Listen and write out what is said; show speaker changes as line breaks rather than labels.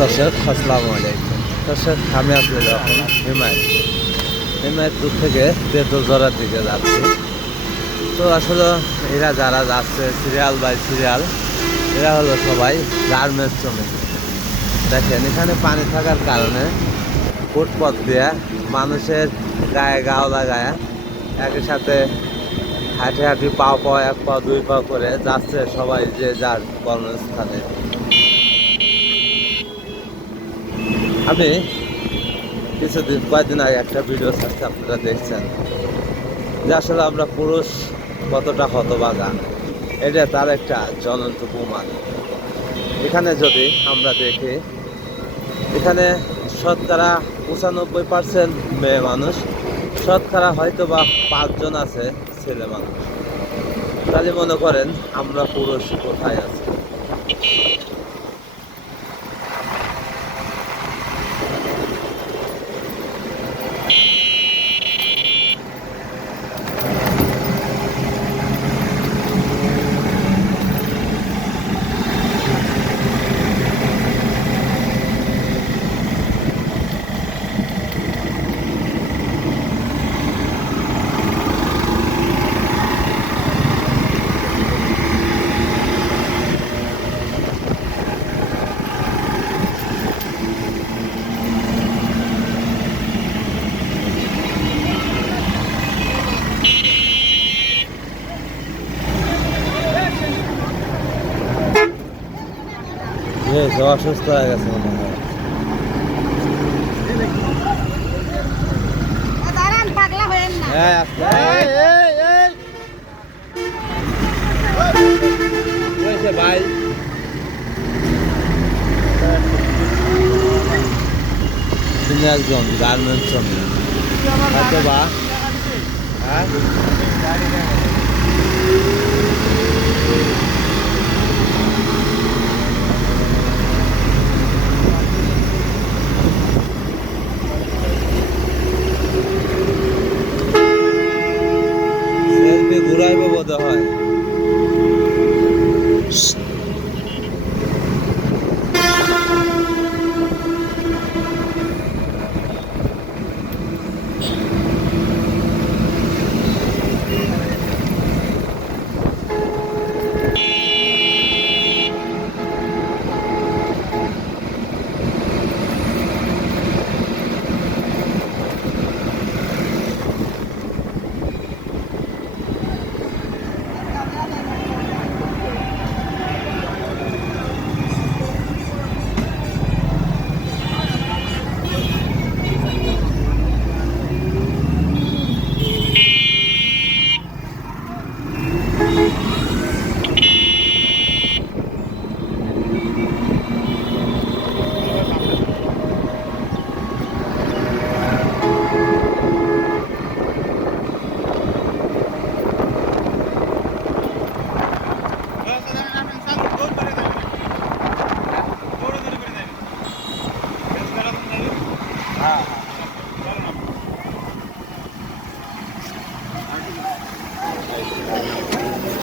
দর্শক, আসসালামু আলাইকুম। দর্শক, আমি আপনাদের এখন হিমায়ত। হিমায়তপুর থেকে তেতুলজরার দিকে যাচ্ছি। তো আসলে এরা যারা যাচ্ছে সিরিয়াল বাই সিরিয়াল এরা হলো সবাই গার্মেন্টস শ্রমিক দেখেন, এখানে পানি থাকার কারণে ফুটপথ দিয়ে মানুষের গায়ে গাও লাগায়, একই সাথে হাঁটি হাঁটি পাও পাও, এক পা দুই পা করে যাচ্ছে সবাই যে যার কর্মস্থানে। আমি কিছুদিন, কয়েকদিন আগে একটা ভিডিও ছাড়ছি আপনারা দেখছেন যে আসলে আমরা পুরুষ কতটা হতবাগা এটা তার একটা জ্বলন্ত প্রমাণ। এখানে যদি আমরা দেখি, এখানে শতকরা পঁচানব্বই পার্সেন্ট মেয়ে মানুষ, শতকরা হয়তো বা পাঁচজন আছে ছেলে মানুষ। তাহলে মনে করেন আমরা পুরুষ কোথায় আছি? যে অসুস্থ হয়ে গেছে মনে হয়। হ্যাঁ আস্তে ভাই। তিনি একজন গার্মেন্টস বা। হ্যাঁ? Shh. Thank you.